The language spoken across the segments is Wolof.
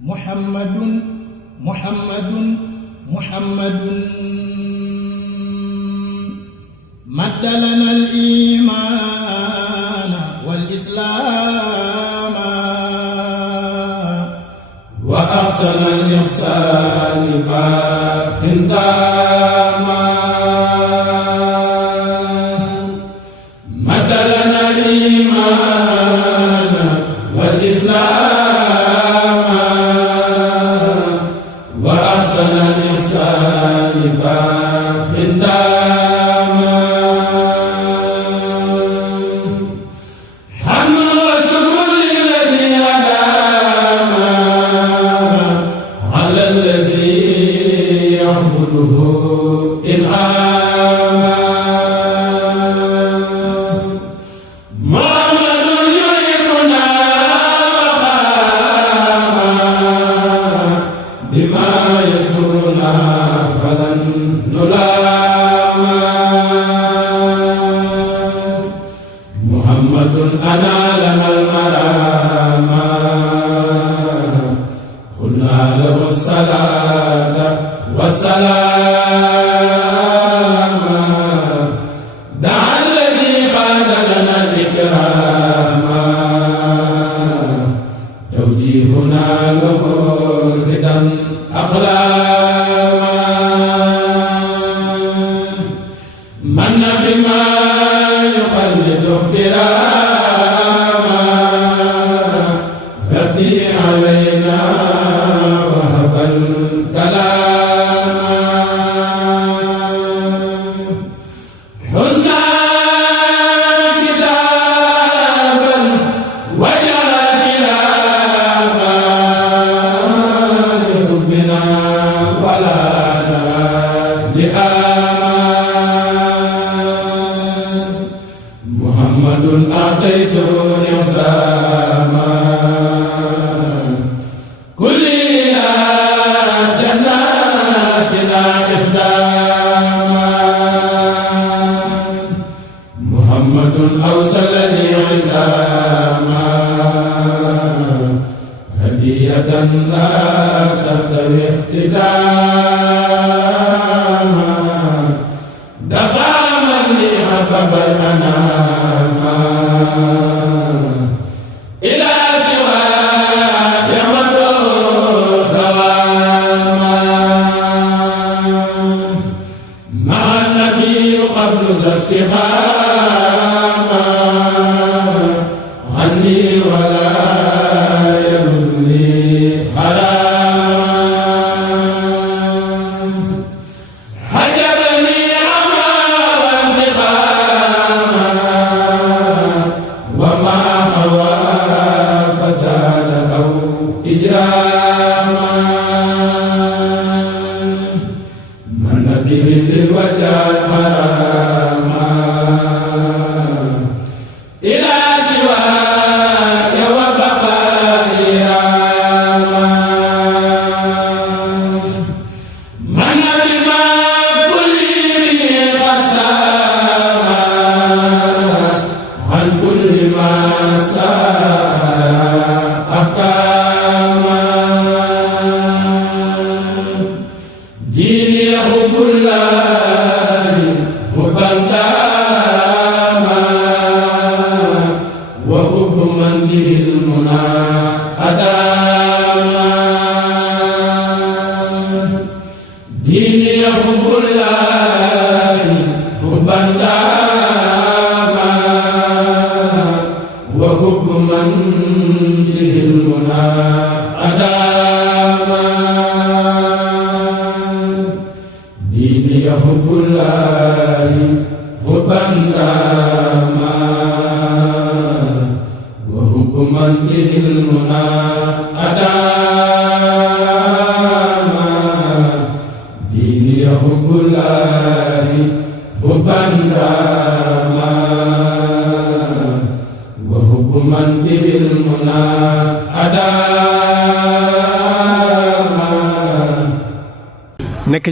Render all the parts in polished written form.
muhammadun muhammadun muhammadun maddalana al imaana wal islaama wa ahsana al ihsaani baaqin daama maddalana al imaana wal islaama wa ahsana al ihsaani baaqin daama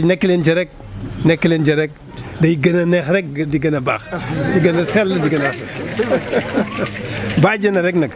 nekk leen ci rek nekk leen ci rek day gën a neex rek di gën a baax di gën a sell di gën a bàjj na rek nag